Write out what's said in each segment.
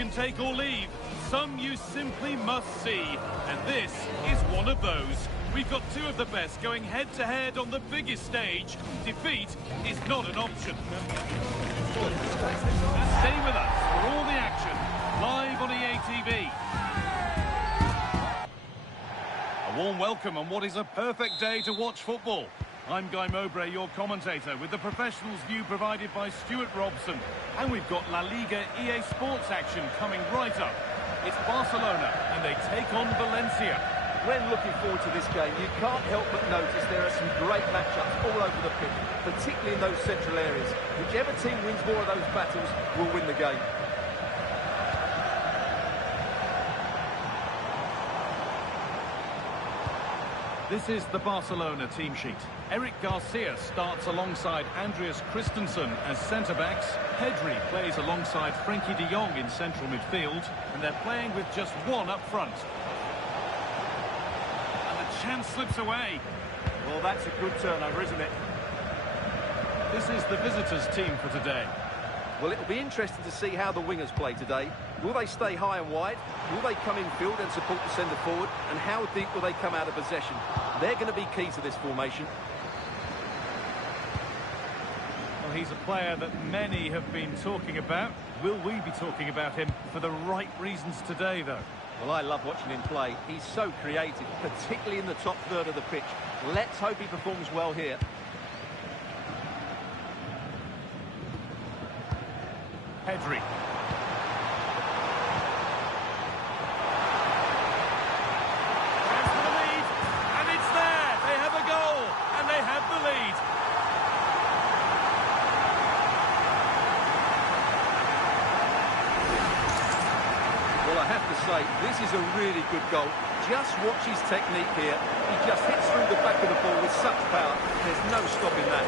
can take or leave. Some you simply must see. And this is one of those. We've got two of the best going head-to-head on the biggest stage. Defeat is not an option. Stay with us for all the action, live on EA TV. A warm welcome on what is a perfect day to watch football. I'm Guy Mowbray, your commentator, with the professionals' view provided by Stuart Robson. And we've got La Liga EA Sports action coming right up. It's Barcelona, and they take on Valencia. When looking forward to this game, you can't help but notice there are some great matchups all over the pitch, particularly in those central areas. Whichever team wins more of those battles will win the game. This is the Barcelona team sheet. Eric Garcia starts alongside Andreas Christensen as centre-backs. Pedri plays alongside Frenkie de Jong in central midfield. And they're playing with just one up front. And the chance slips away. Well, that's a good turnover, isn't it? This is the visitors' team for today. Well, it'll be interesting to see how the wingers play today. Will they stay high and wide? Will they come infield and support the centre forward? And how deep will they come out of possession? They're going to be key to this formation. Well, he's a player that many have been talking about. Will we be talking about him for the right reasons today, though? Well, I love watching him play. He's so creative, particularly in the top third of the pitch. Let's hope he performs well here. Pedri. Chance for the lead, and it's there. They have a goal, and they have the lead. Well, I have to say, this is a really good goal. Just watch his technique here. He just hits through the back of the ball with such power. There's no stopping that.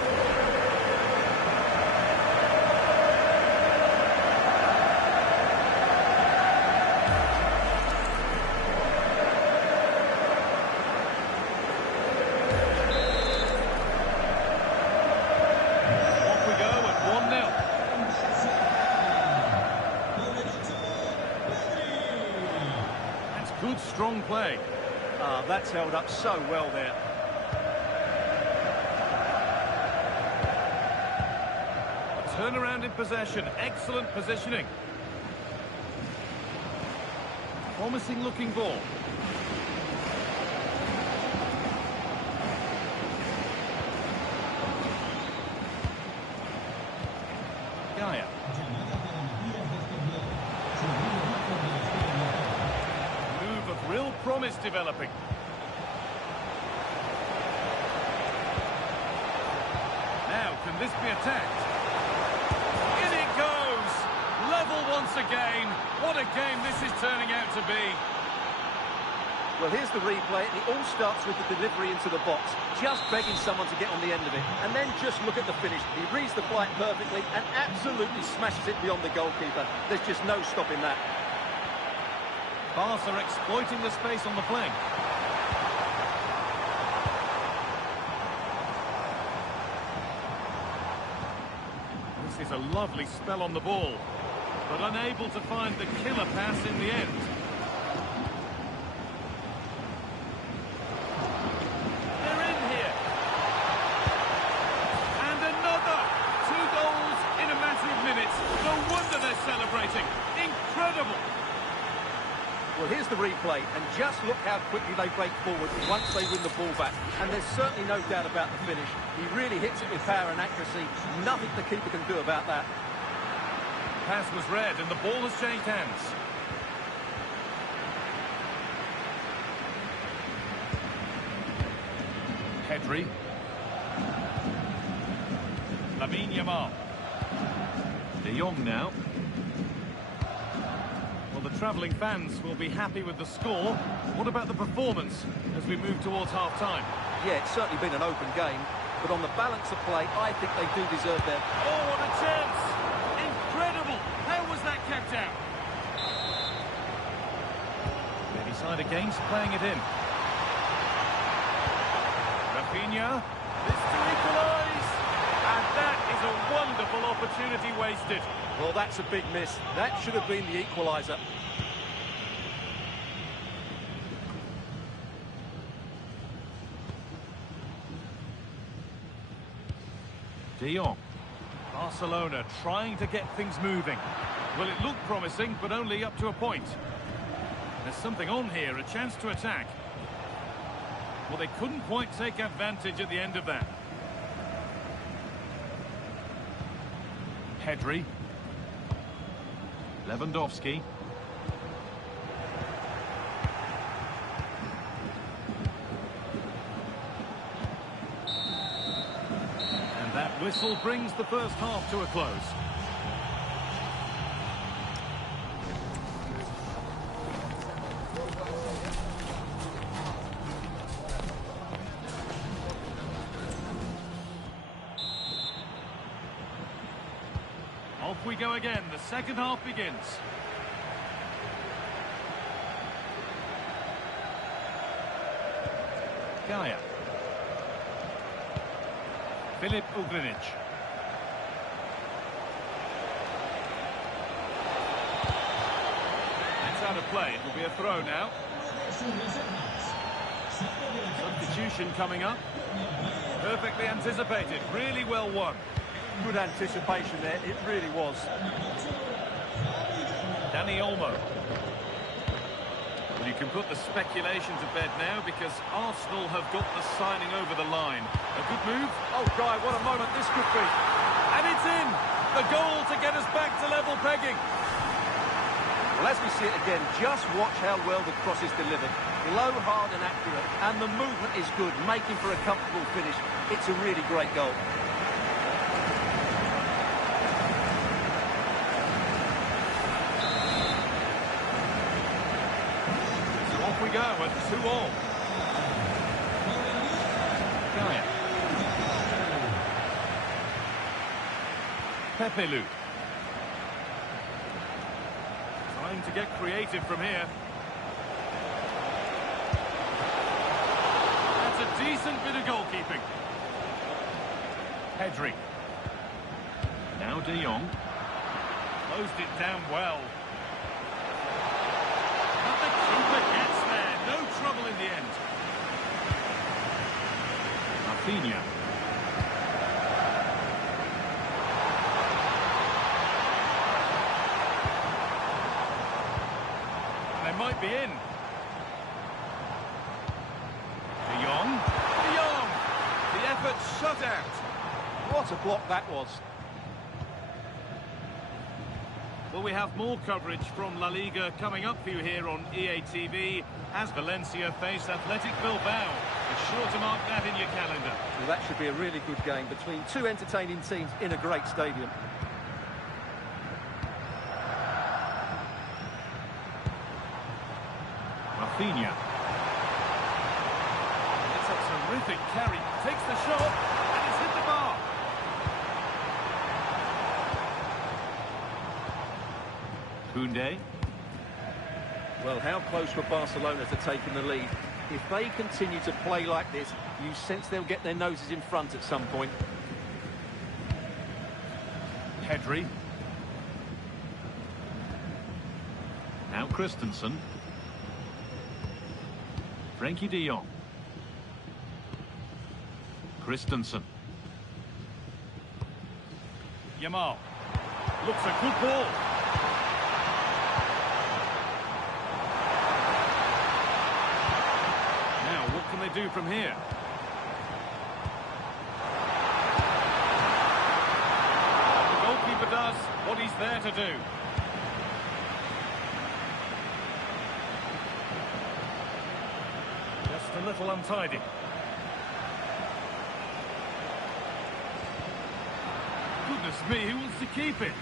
Good, strong play. That's held up so well there. A turnaround in possession. Excellent positioning. Promising looking ball. Gaia. Real promise developing. Now, can this be attacked? In it goes! Level once again. What a game this is turning out to be. Well, here's the replay. It all starts with the delivery into the box. Just begging someone to get on the end of it. And then just look at the finish. He reads the flight perfectly and absolutely smashes it beyond the goalkeeper. There's just no stopping that. Barca exploiting the space on the flank. This is a lovely spell on the ball, but unable to find the killer pass in the end. They're in here. And another. 2 goals in a matter of minutes. No wonder they're celebrating. Incredible. Well, here's the replay, and just look how quickly they break forward once they win the ball back. And there's certainly no doubt about the finish. He really hits it with power and accuracy. Nothing the keeper can do about that. Pass was read, and the ball has changed hands. Pedri. Lamine Yamal. De Jong now. The travelling fans will be happy with the score. What about the performance as we move towards half-time? Yeah, it's certainly been an open game, but on the balance of play, I think they do deserve their... Oh, what a chance! Incredible! How was that kept out? They decide against playing it in. Rafinha, this to equalise, and that is a wonderful opportunity. opportunity wasted. Well, that's a big miss. That should have been the equaliser. De Jong. Barcelona trying to get things moving. Well, it looked promising, but only up to a point. There's something on here, a chance to attack. Well, they couldn't quite take advantage at the end of that. Pedri. Lewandowski. And that whistle brings the first half to a close. Off we go again. The second half begins. Gaia. Filip Ugrinic. That's out of play. It will be a throw now. Substitution coming up. Perfectly anticipated. Really well won. Good anticipation there, it really was. Dani Olmo. Well, you can put the speculation to bed now because Arsenal have got the signing over the line. A good move. Oh, Guy, what a moment this could be. And it's in! The goal to get us back to level pegging. Well, as we see it again, just watch how well the cross is delivered. Low, hard and accurate, and the movement is good, making for a comfortable finish. It's a really great goal. We go at 2-2. Gaia. Pepelu. Trying to get creative from here. That's a decent bit of goalkeeping. Pedri. Now De Jong. Closed it down well. But the keeper gets there. No trouble in the end. Rafinha. They might be in. De Jong. De Jong. The effort shut out. What a block that was. Well, we have more coverage from La Liga coming up for you here on EA TV as Valencia face Athletic Bilbao. Be sure to mark that in your calendar. Well, that should be a really good game between two entertaining teams in a great stadium. Rafinha. It's a terrific carry. Takes the shot and it's hit the bar. Koundé. Well, how close were Barcelona to taking the lead? If they continue to play like this, you sense they'll get their noses in front at some point. Pedri. Now Christensen. Frankie de Jong. Christensen. Yamal. Looks a good ball. What can they do from here? The goalkeeper does what he's there to do. Just a little untidy. Goodness me, who wants to keep it?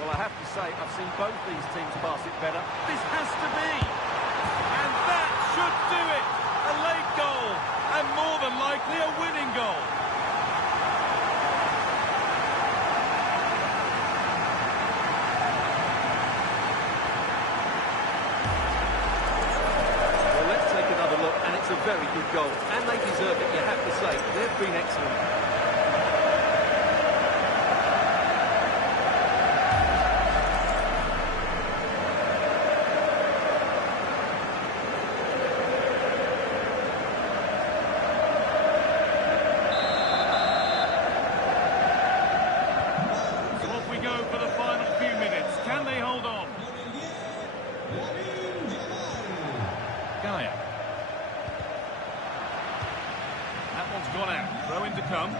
Well, I have to say, I've seen both these teams pass it better. This has to be! And that should do it! A late goal, and more than likely a winning goal. Well, let's take another look, and it's a very good goal. And they deserve it, you have to say. They've been excellent. to come.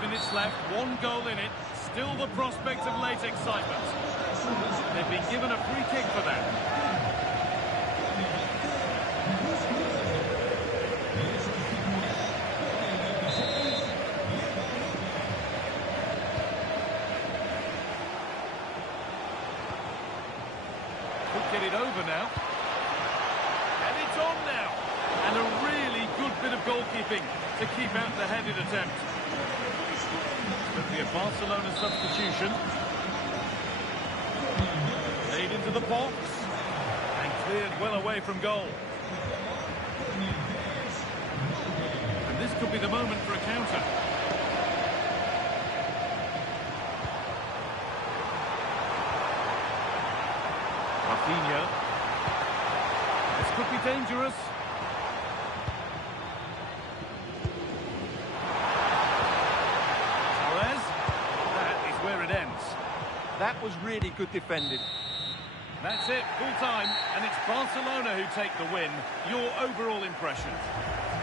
Minutes left, 1 goal in it, still the prospect of late excitement. They've been given a free kick for that. Could get it over now. And it's on now. And a really good bit of goalkeeping to keep out the headed attempt. Could be a Barcelona substitution. Laid into the box. And cleared well away from goal. And this could be the moment for a counter. Rafinha. This could be dangerous. That was really good defending. That's it, full time, and it's Barcelona who take the win. Your overall impression?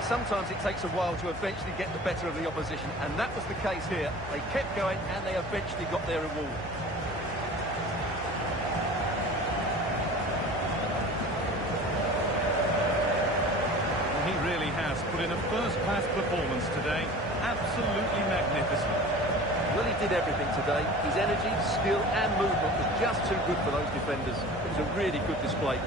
Sometimes it takes a while to eventually get the better of the opposition, and that was the case here. They kept going, and they eventually got their reward. Well, he really has put in a first-class performance today. Absolutely magnificent. Well, he did everything today. His energy, skill and movement was just too good for those defenders. It was a really good display.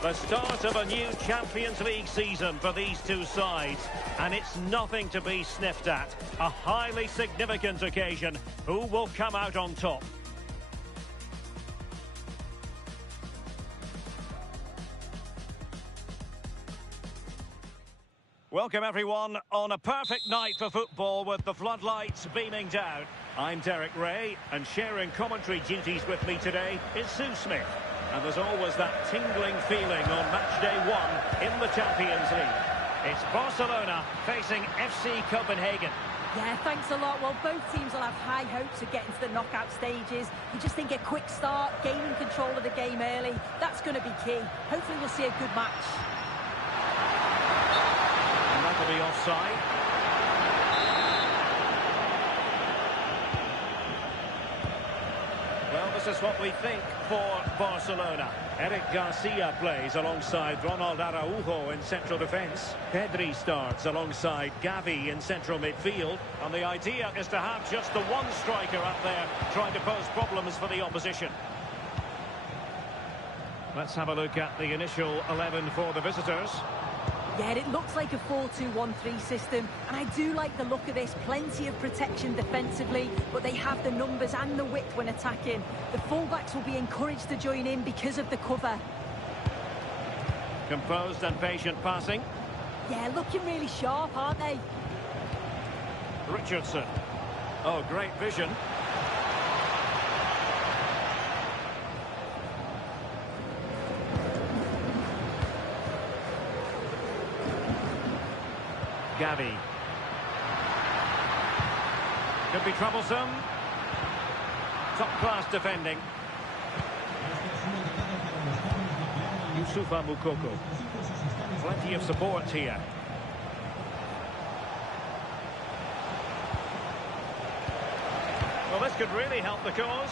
The start of a new Champions League season for these two sides, and it's nothing to be sniffed at. A highly significant occasion. Who will come out on top? Welcome everyone on a perfect night for football with the floodlights beaming down. I'm Derek Ray, and sharing commentary duties with me today is Sue Smith. And there's always that tingling feeling on match day 1 in the Champions League. It's Barcelona facing FC Copenhagen. Yeah, thanks a lot. Well, both teams will have high hopes of getting to the knockout stages. You just think a quick start, gaining control of the game early, that's going to be key. Hopefully we'll see a good match. And that'll be offside. Well, the us what we think for Barcelona. Eric Garcia plays alongside Ronald Araujo in central defence. Pedri starts alongside Gavi in central midfield. And the idea is to have just the one striker up there trying to pose problems for the opposition. Let's have a look at the initial 11 for the visitors. Yeah, it looks like a 4-2-1-3 system, and I do like the look of this. Plenty of protection defensively, but they have the numbers and the width when attacking. The fullbacks will be encouraged to join in because of the cover. Composed and patient passing. Yeah, looking really sharp, aren't they? Richardson. Oh, great vision. Gavi. Could be troublesome. Top-class defending. Youssoufa Moukoko. Plenty of support here. Well, this could really help the cause.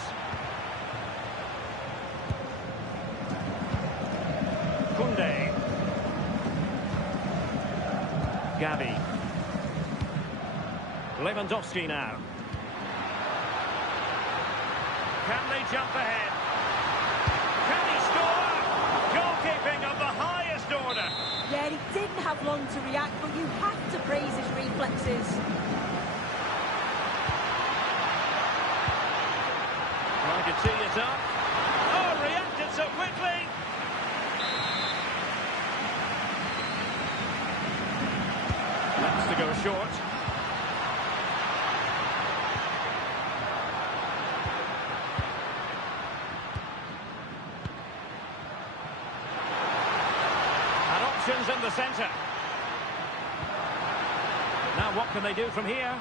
Koundé. Gavi. Lewandowski now. Can they jump ahead? Can he score? Goalkeeping of the highest order. Yeah, he didn't have long to react, but you have to praise his reflexes. Trying to tee it up. Oh, reacted so quickly. That's to go short. And options in the centre. Now what can they do from here?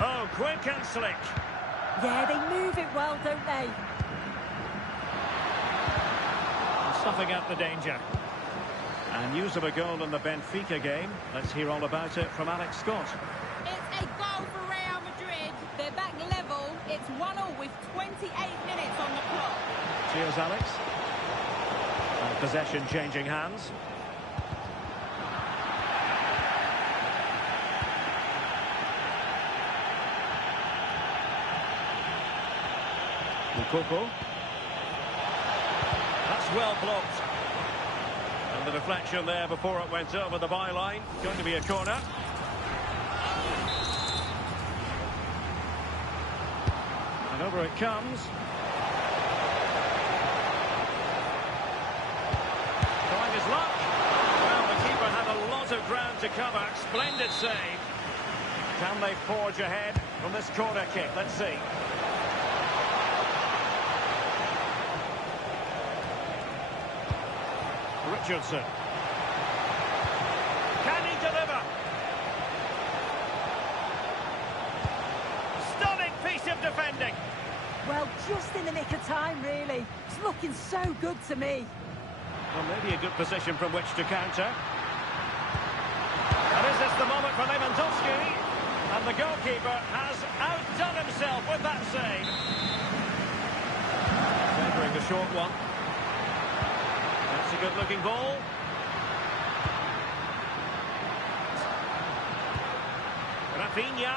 Oh, quick and slick. Yeah, they move it well, don't they? Stuffing out the danger. And news of a goal in the Benfica game. Let's hear all about it from Alex Scott. It's a goal for Real Madrid. They're back level. It's 1-1 with 28 minutes on the clock. Cheers, Alex. And possession changing hands. Moukoko. That's well blocked. And the deflection there before it went over the byline. Going to be a corner. And over it comes. Trying his luck. Well, the keeper had a lot of ground to cover. Splendid save. Can they forge ahead from this corner kick? Let's see. Richardson. Can he deliver? Stunning piece of defending. Well, just in the nick of time, really. It's looking so good to me. Well, maybe a good position from which to counter. And is this the moment for Lewandowski? And the goalkeeper has outdone himself with that save. Favouring the short one. That's a good-looking ball. Rafinha.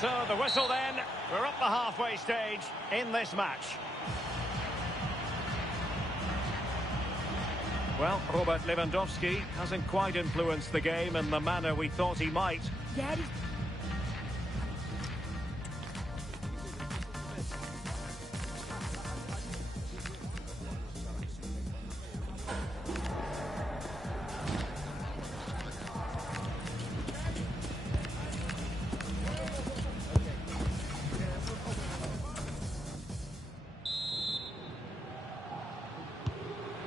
So the whistle then. We're up the halfway stage in this match. Well, Robert Lewandowski hasn't quite influenced the game in the manner we thought he might. Yeah, he's...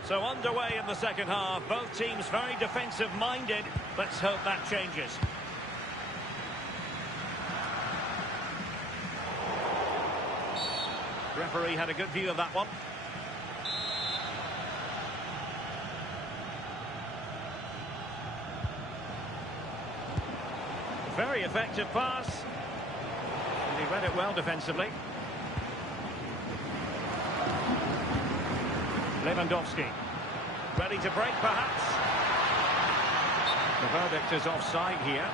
So underway in the second half, both teams very defensive-minded. Let's hope that changes. Referee had a good view of that one. Very effective pass. And he read it well defensively. Lewandowski. Ready to break, perhaps. The verdict is offside here.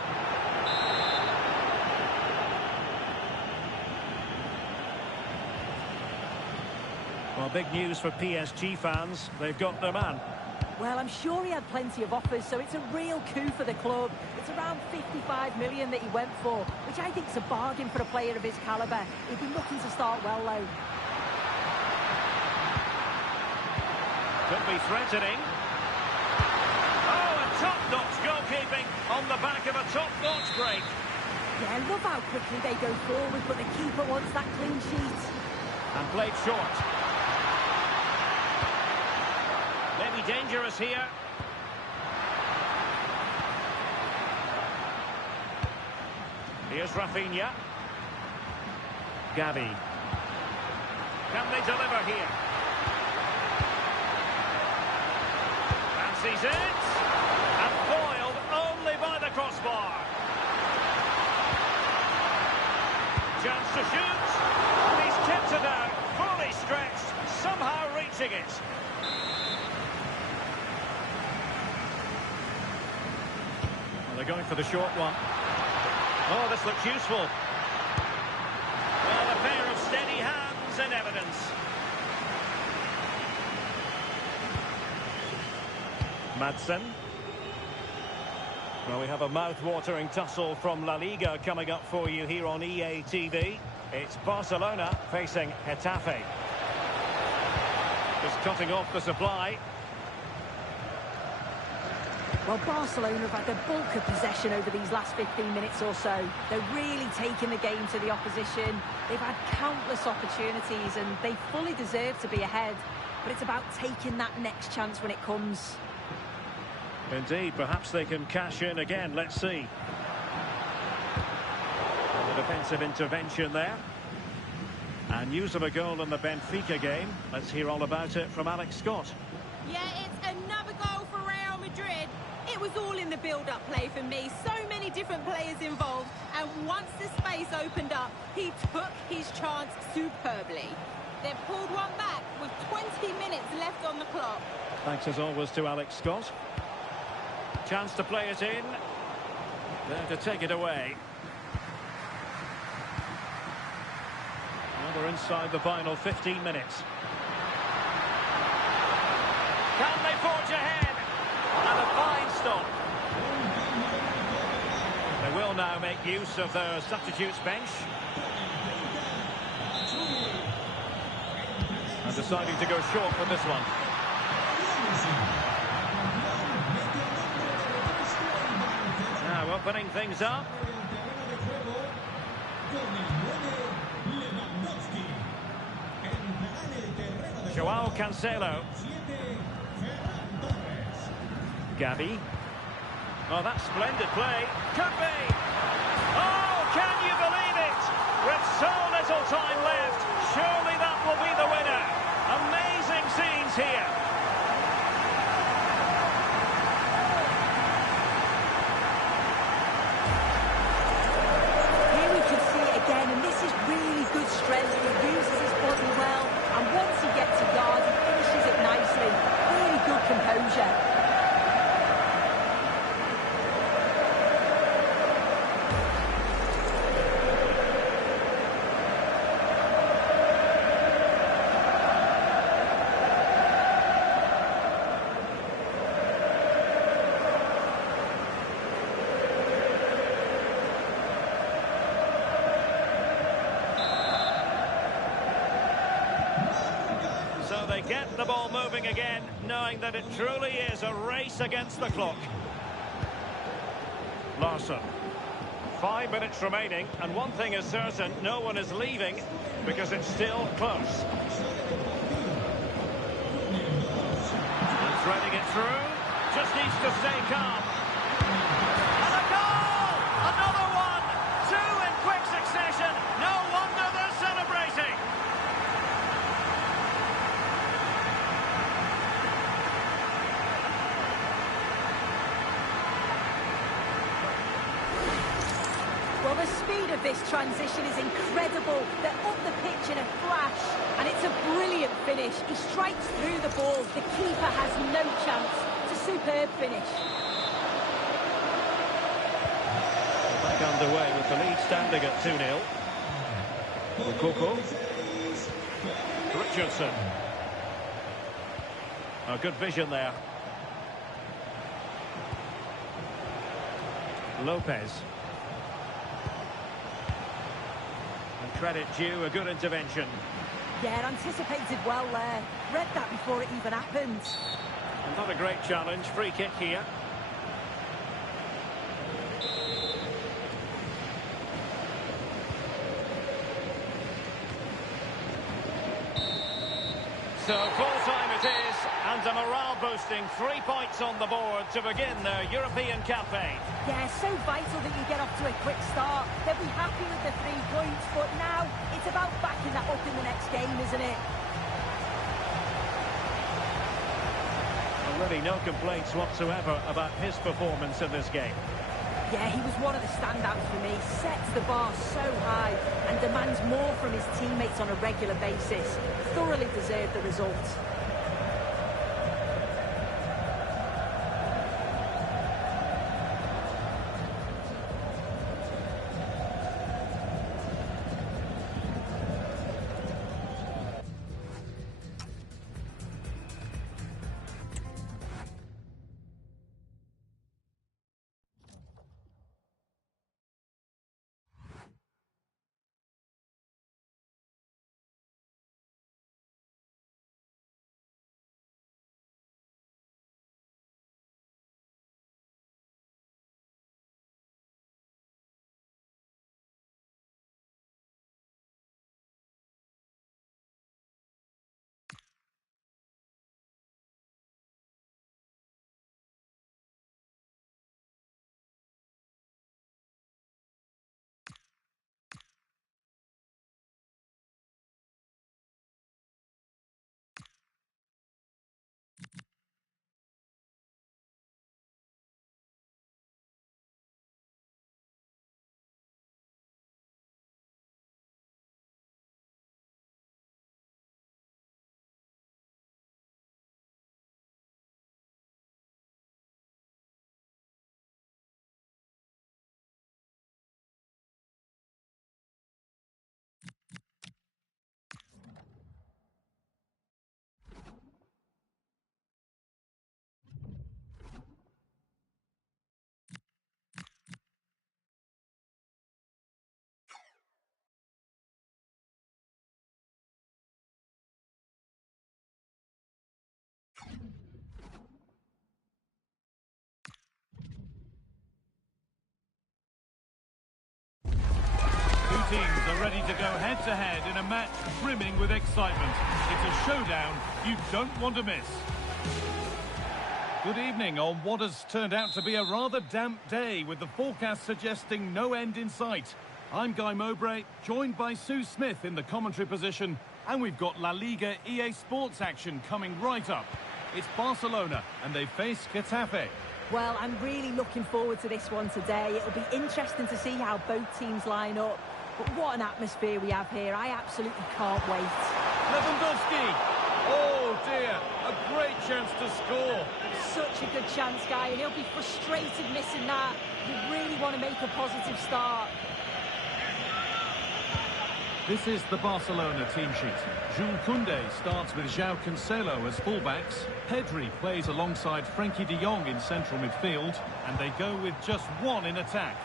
Well, big news for PSG fans. They've got their man. Well, I'm sure he had plenty of offers, so it's a real coup for the club. It's around 55 million that he went for, which I think is a bargain for a player of his calibre. He'd be looking to start well, though. Could be threatening. Oh, a top-notch goalkeeping on the back of a top-notch break. Yeah, I love how quickly they go forward, but the keeper wants that clean sheet. And played short. Maybe dangerous here. Here's Rafinha. Gavi. Can they deliver here? Fancies it. And foiled only by the crossbar. Chance to shoot. And he's tipped it out. Fully stretched. Somehow reaching it. Well, they're going for the short one. Oh, this looks useful. Well, a pair of steady hands in evidence. Madsen. Well, we have a mouth-watering tussle from La Liga coming up for you here on EA TV. It's Barcelona facing Getafe. Just cutting off the supply. Well, Barcelona have had the bulk of possession over these last 15 minutes or so. They're really taking the game to the opposition. They've had countless opportunities and they fully deserve to be ahead. But it's about taking that next chance when it comes. Indeed, perhaps they can cash in again. Let's see. The defensive intervention there. And news of a goal in the Benfica game. Let's hear all about it from Alex Scott. Yeah, it's another goal for Real Madrid. It was all in the build-up play for me. So many different players involved. And once the space opened up, he took his chance superbly. They've pulled one back with 20 minutes left on the clock. Thanks as always to Alex Scott. Chance to play it in. There to take it away. Well, we're inside the final 15 minutes. Can they forge ahead? And a fine stop. They will now make use of their substitutes bench. And deciding to go short for this one. Now opening things up. Joao Cancelo. Gavi. Oh, that's splendid play. Could be. Oh, can you believe it? With so little time left, surely that will be the winner. Amazing scenes here. Here we can see it again, and this is really good strength. He uses his body well, and once he gets a yard, he finishes it nicely. Really good composure. So they get the ball moving again, knowing that it truly is a race against the clock. Larsson. 5 minutes remaining, and one thing is certain, no one is leaving because it's still close. And threading it through, just needs to stay calm. And a goal! Another one! Two in quick succession. No wonder they're celebrating. Well, the speed of this transition is incredible. They're up the pitch in a flash, and it's a brilliant finish. He strikes through the ball. The keeper has no chance. It's a superb finish. Back underway with the lead standing at 2-0. Coco. Richardson. Oh, good vision there. Lopez. And credit due, a good intervention. Yeah, anticipated well there. Read that before it even happened. Not a great challenge. Free kick here. So full time it is, and a morale-boosting 3 points on the board to begin their European campaign. Yeah, so vital that you get off to a quick start. They'll be happy with the 3 points, but now it's about backing that up in the next game, isn't it? Really no complaints whatsoever about his performance in this game. Yeah, he was one of the standouts for me. Sets the bar so high and demands more from his teammates on a regular basis. Thoroughly deserved the result. Teams are ready to go head-to-head in a match brimming with excitement. It's a showdown you don't want to miss. Good evening on what has turned out to be a rather damp day, with the forecast suggesting no end in sight. I'm Guy Mowbray, joined by Sue Smith in the commentary position, and we've got La Liga EA Sports action coming right up. It's Barcelona, and they face Getafe. Well, I'm really looking forward to this one today. It'll be interesting to see how both teams line up. But what an atmosphere we have here. I absolutely can't wait. Lewandowski! Oh dear, a great chance to score. Such a good chance, Guy, and he'll be frustrated missing that. You really want to make a positive start. This is the Barcelona team sheet. Jules Koundé starts with João Cancelo as fullbacks. Pedri plays alongside Frenkie de Jong in central midfield. And they go with just one in attack.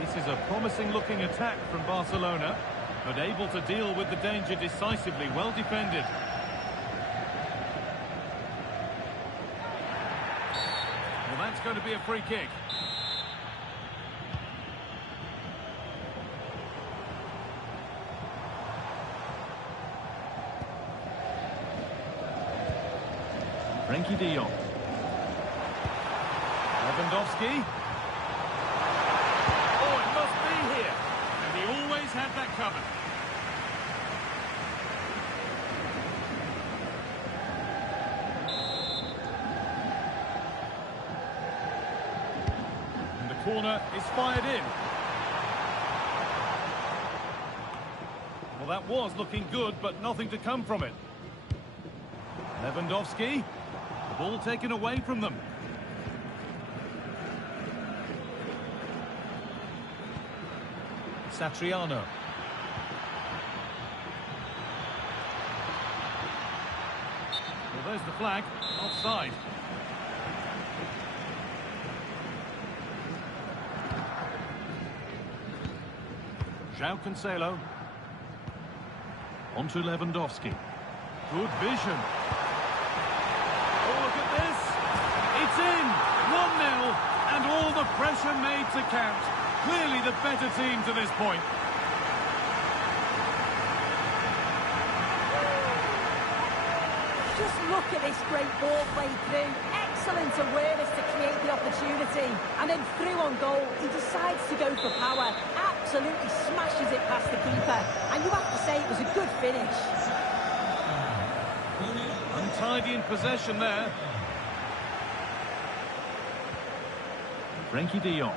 This is a promising-looking attack from Barcelona, but able to deal with the danger decisively, well defended. Well, that's going to be a free kick. Frenkie de Jong. Lewandowski. Had that covered. corner is fired in. Well, that was looking good, but nothing to come from it. Lewandowski. The ball taken away from them. Satriano. Well, there's the flag. Offside. João Cancelo. On to Lewandowski. Good vision. Oh, look at this. It's in. 1-0. And all the pressure made to count. Clearly the better team to this point. Just look at this great ball played through. Excellent awareness to create the opportunity. And then through on goal, he decides to go for power. Absolutely smashes it past the keeper. And you have to say it was a good finish. Untidy in possession there. Frenkie de Jong.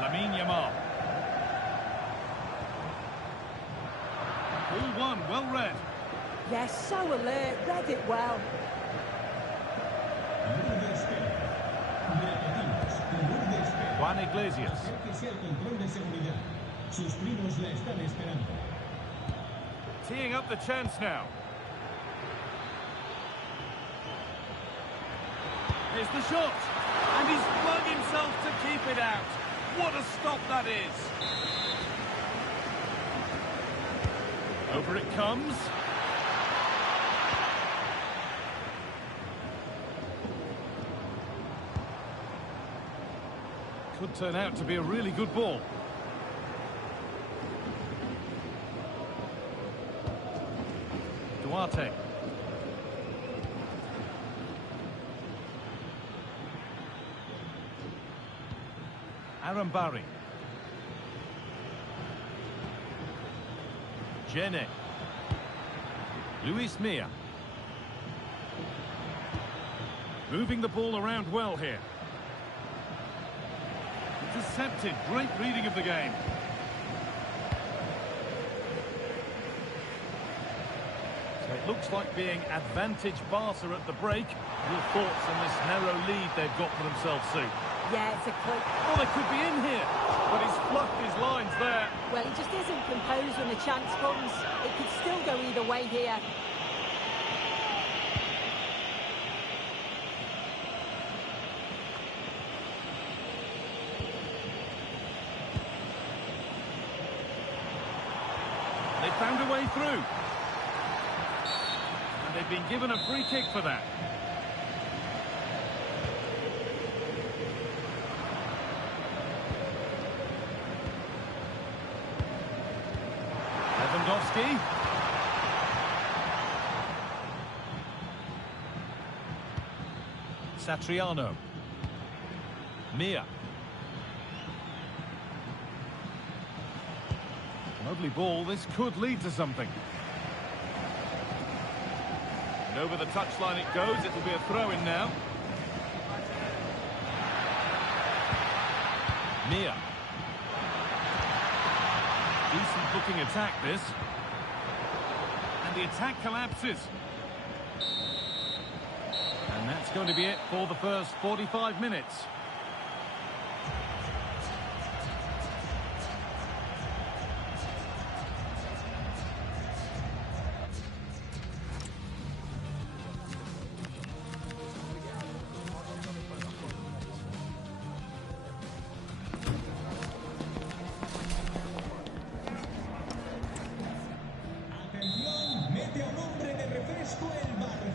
Lamine Yamal. All one, well read. Yes, so alert, read it well. Juan Iglesias. Teeing up the chance now. Here's the shot. And he's flung himself to keep it out. What a stop that is. Over it comes. Could turn out to be a really good ball. Duarte. Arambari. Jene. Luis Mia. Moving the ball around well here. Intercepted. Great reading of the game. So it looks like being advantage Barca at the break. Your thoughts on this narrow lead they've got for themselves, Sue? Yeah, it's a clip. Oh, they could be in here, but he's fluffed his lines there. Well, he just isn't composed when the chance comes. It could still go either way here. They found a way through. And they've been given a free kick for that. Lewandowski. Satriano. Mia. Lovely ball. This could lead to something. And over the touchline it goes. It'll be a throw-in now. Mia. Decent looking attack, this. And the attack collapses. And that's going to be it for the first 45 minutes.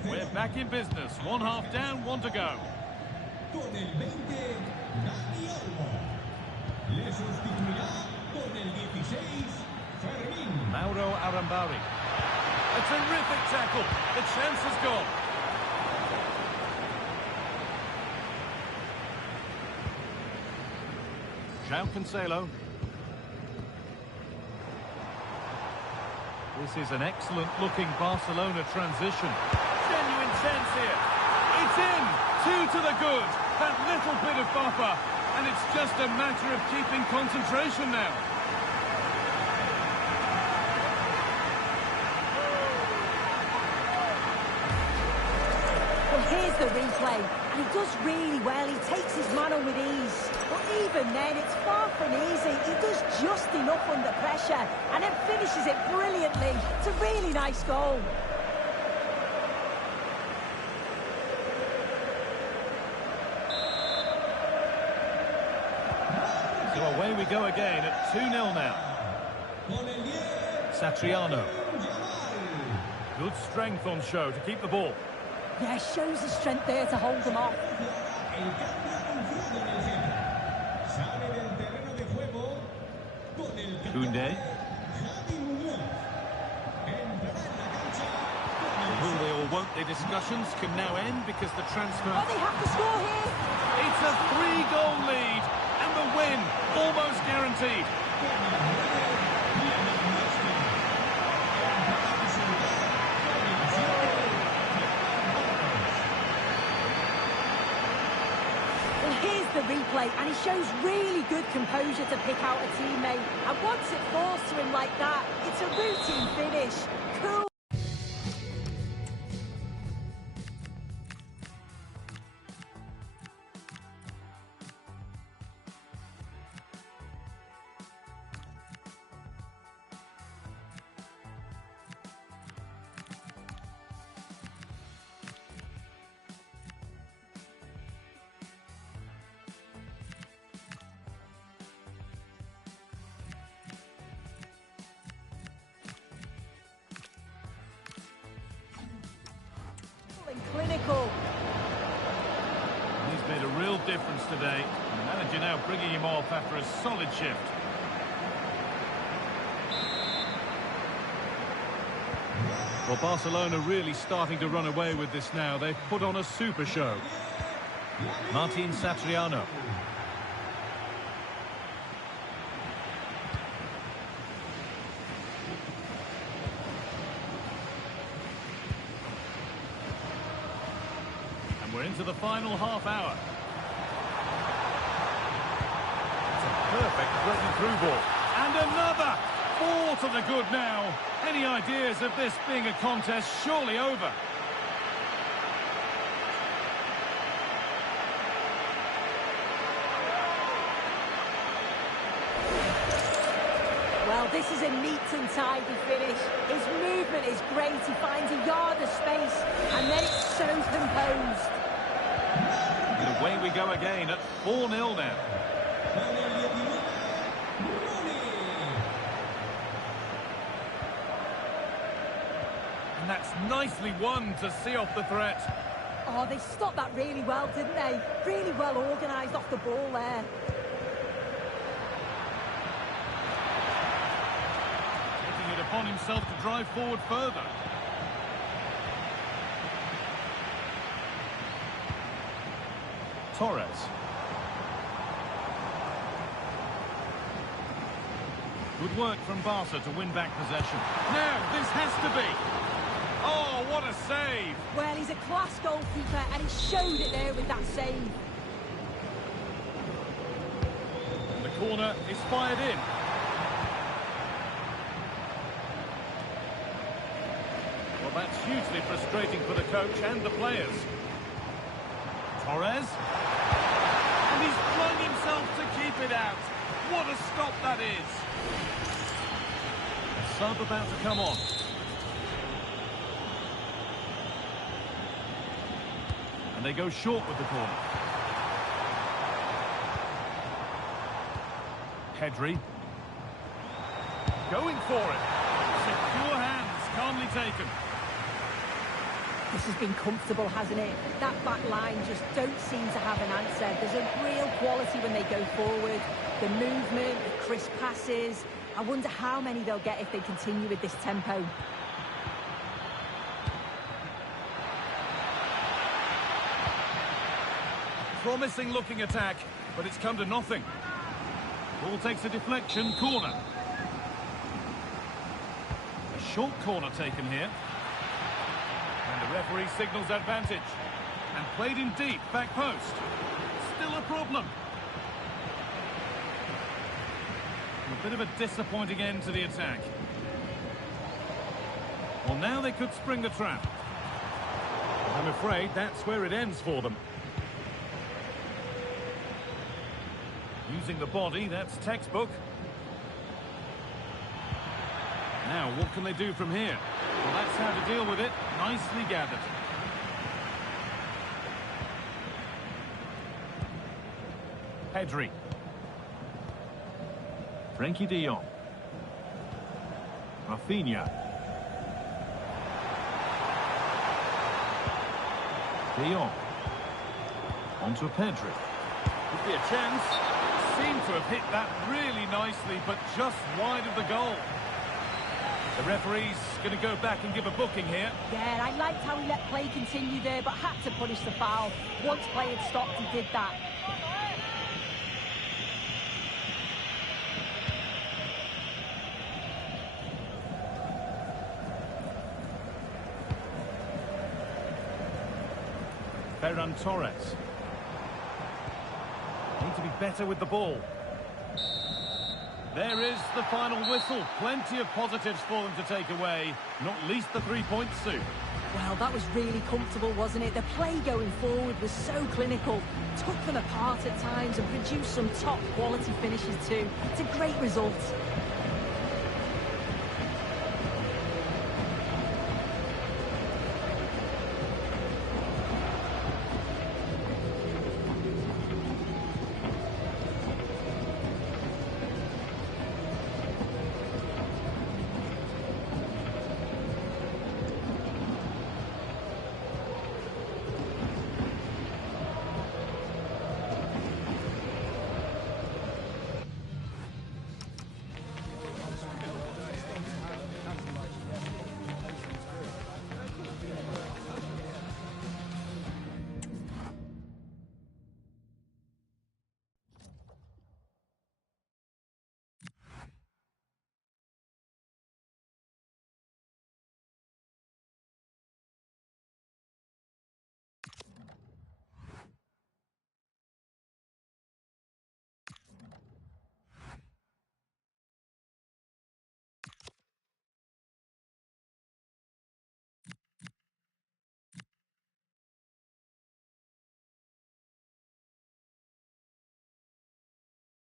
We're back in business. One half down, one to go. Con el 20, Dani Olmo. Le sustituirá con el 16, Fermín. Mauro Arambari. A terrific tackle. The chance has gone. João Cancelo. This is an excellent-looking Barcelona transition. Genuine chance here. It's in. 2 to the good. That little bit of buffer, and it's just a matter of keeping concentration now. Well, here's the replay, and he does really well. He takes his man on with ease. But even then, it's far from easy. He does just enough under pressure, and then finishes it brilliantly. It's a really nice goal. So away we go again at 2-0 now. Satriano. Good strength on show to keep the ball. Yeah, shows the strength there to hold them off. Koundé. Will they or won't they discussions can now end because the transfer... Oh, they have to score here! It's a 3-goal lead, and the win almost guaranteed. Well, here's the replay, and he shows really good composure to pick out a teammate. And once it falls to him like that, it's a routine finish. Cool. And clinical. He's made a real difference today. The manager now bringing him off after a solid shift. Well, Barcelona really starting to run away with this now. They've put on a super show. Martin Satriano. We're into the final half hour. It's a perfect breaking through ball. And another! 4 to the good now. Any ideas of this being a contest surely over? Well, this is a neat and tidy finish. His movement is great. He finds a yard of space, and then it's so composed. And away we go again at 4-0 now. And that's nicely won to see off the threat. Oh, they stopped that really well, didn't they? Really well organised off the ball there. Taking it upon himself to drive forward further. Torres. Good work from Barca to win back possession. Now, this has to be. Oh, what a save! Well, he's a class goalkeeper, and he showed it there with that save. And the corner is fired in. Well, that's hugely frustrating for the coach and the players. Torres. And he's flung himself to keep it out. What a stop that is. A sub about to come on. And they go short with the corner. Pedri. Going for it. Secure hands, calmly taken. This has been comfortable, hasn't it? That back line just don't seem to have an answer. There's a real quality when they go forward. The movement, the crisp passes. I wonder how many they'll get if they continue with this tempo. Promising looking attack, but it's come to nothing. Ball takes a deflection, corner. A short corner taken here. And the referee signals advantage. And played in deep, back post. Still a problem. A bit of a disappointing end to the attack. Well, now they could spring the trap. I'm afraid that's where it ends for them. Using the body, that's textbook. Now, what can they do from here? Well, that's how to deal with it. Nicely gathered. Pedri. Frankie de Jong. Rafinha. De Jong. Onto Pedri. Could be a chance. Seemed to have hit that really nicely, but just wide of the goal. The referee's going to go back and give a booking here. Yeah, I liked how he let play continue there, but had to punish the foul. Once play had stopped, he did that. Ferran Torres. Need to be better with the ball. There is the final whistle. Plenty of positives for them to take away, not least the 3 points, Sue. Well, that was really comfortable, wasn't it? The play going forward was so clinical. Took them apart at times and produced some top quality finishes too. It's a great result.